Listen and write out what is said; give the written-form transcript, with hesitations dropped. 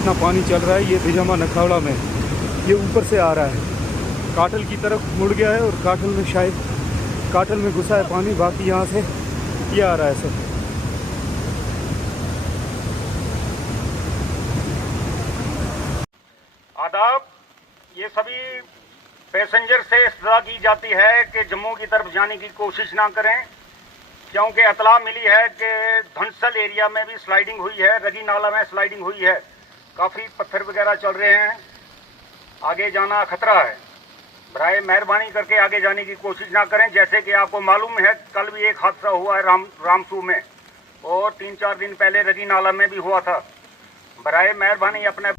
इतना पानी चल रहा है ये बिजमा नखावड़ा में, ये ऊपर से आ रहा है, काटल की तरफ मुड़ गया है और काटल में शायद काटल में घुसा है पानी, बाकी यहाँ से ये आ रहा है सब। आदाब, ये सभी पैसेंजर से सलाह की जाती है कि जम्मू की तरफ जाने की कोशिश ना करें, क्योंकि इतला मिली है कि धनसल एरिया में भी स्लाइडिंग हुई है, रगी नाला में स्लाइडिंग हुई है, काफ़ी पत्थर वगैरह चल रहे हैं, आगे जाना खतरा है। बराए मेहरबानी करके आगे जाने की कोशिश ना करें। जैसे कि आपको मालूम है कल भी एक हादसा हुआ है रामसू में, और 3-4 दिन पहले रगी नाला में भी हुआ था। बराए मेहरबानी अपने